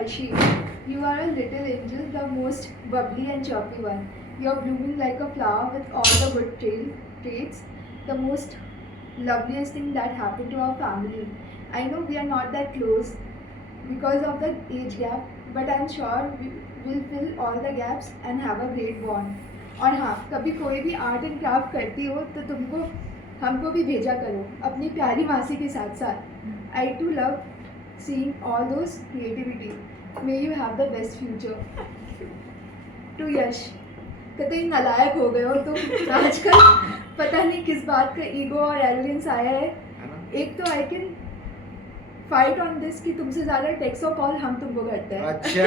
Arshi. You are a little angel, the most bubbly and chirpy one. You are blooming like a flower with all the good traits, the most loveliest thing that happened to our family. I know we are not that close because of the age gap, but I'm sure we will fill all the gaps and have a great bond. और हाँ, कभी कोई भी art and craft करती हो तो तुमको हमको भी भेजा करो अपनी प्यारी मासी के साथ साथ. I too love seeing all those creativity. May you have the best future. To Yash, कतई नालायक हो गए हो तुम आजकल. पता नहीं किस बात का ईगो और एरोगेंस आया है. एक तो I can fight on this कि तुमसे ज़्यादा टेक्स्ट और कॉल हम तुमको करते हैं. अच्छा.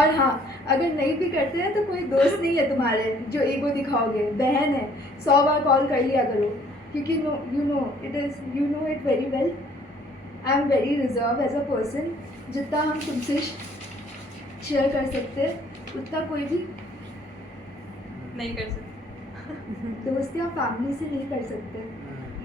और हाँ, अगर नहीं भी करते हैं तो कोई दोस्त नहीं है तुम्हारे जो ईगो दिखाओगे. बहन है, 100 बार कॉल कर लिया करो क्योंकि you know it very well. I am very reserve as a person. जितना हम तुमसे शेयर कर सकते हैं उतना कोई भी नहीं कर सकते. दोस्त या फैमिली से नहीं कर सकते.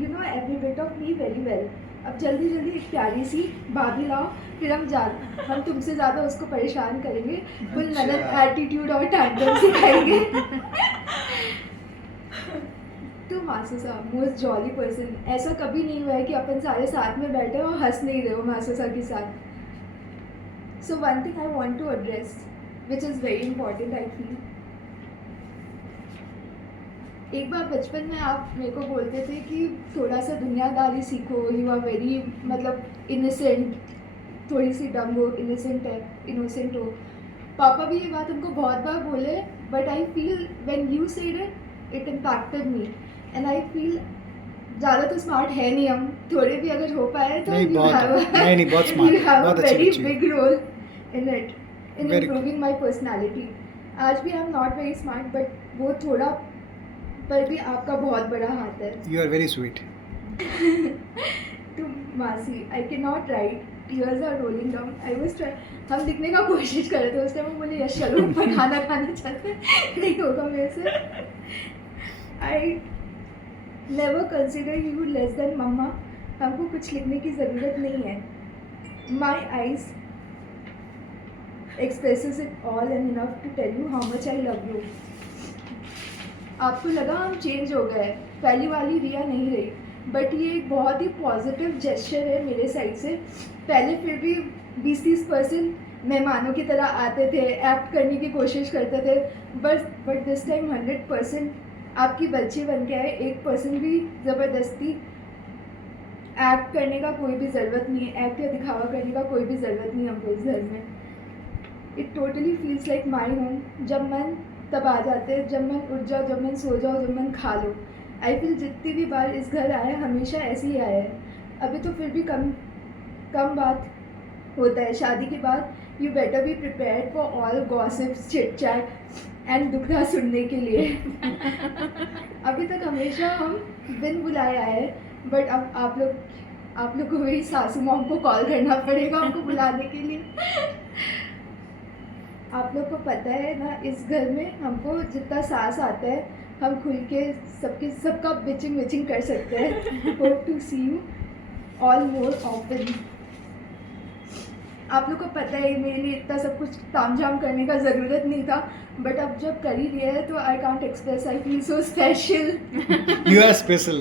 You know every bit of me very well. अब जल्दी जल्दी एक प्यारी सी भाभी लाओ, फिर हम तुमसे ज़्यादा उसको परेशान करेंगे. फुल ननद एटीट्यूड और टैंडम सिखाएंगे. तो मासू साहब मोस्ट जॉली पर्सन. ऐसा कभी नहीं हुआ है कि अपन सारे साथ में बैठे और हंस नहीं रहे हो मासू साहब के साथ. So one thing I want to address which is very important I feel. एक बार बचपन में आप मेरे को बोलते थे कि थोड़ा सा दुनियादारी सीखो. यू आर वेरी मतलब इनोसेंट, थोड़ी सी डम हो, इनोसेंट हो. पापा भी ये बात हमको बहुत बार बोले, but I feel when you said it impacted me and I feel ज़्यादा तो स्मार्ट है नहीं हम. थोड़े भी अगर हो पाए तो नहीं, बहुत smart, यू हैव बहुत अ अच्छी वेरी बच्ची हो. Big role in it, in Very improving my personality. आज भी I am not very smart, but वो थोड़ा पर भी आपका बहुत बड़ा हाथ है. You are very sweet. तो मासी, I can not write, tears are rolling down. I was हम दिखने का कोशिश कर रहे थे उस टाइम. वो बोले यश चलो ऊपर खाना खाने चलते हैं. नहीं होगा मेरे से. I never consider you less than mamma. हमको कुछ लिखने की ज़रूरत नहीं है. My eyes expresses it all and enough to tell you how much I love you. आपको लगा हम चेंज हो गए, पहली वाली रिया नहीं रही, बट ये एक बहुत ही पॉजिटिव जेस्चर है मेरे साइड से. पहले फिर भी 20-30% मेहमानों की तरह आते थे, एक्ट करने की कोशिश करते थे, बट दिस टाइम 100% आपकी बच्चे बन के आए. 1% भी ज़बरदस्ती एक्ट करने का कोई भी ज़रूरत नहीं है. एक्ट या दिखावा करने का कोई भी ज़रूरत नहीं है हमको इस घर में. It totally feels like my home. जब मन तब आ जाते हैं, जब मन उठ जाओ, जब मन सो जाओ, जब मन खा लो. आई फील जितनी भी बार इस घर आए हमेशा ऐसे ही आया है. अभी तो फिर भी कम बात होता है. शादी के बाद you better be prepared for all gossips, chit chat and दुखड़ा सुनने के लिए. अभी तक हमेशा हम बिन बुलाए आए, बट अब आप लोग को मेरी सासू मॉम को कॉल करना पड़ेगा हमको बुलाने के लिए. आप लोग को पता है ना, इस घर में हमको जितना सास आता है हम खुल के सबका बिचिंग कर सकते हैं. Hope to see you all more often. आप लोग को पता है मेरे लिए इतना सब कुछ तामझाम करने का ज़रूरत नहीं था, बट अब जब कर ही लिया है तो I can't express. I feel so special. You are special.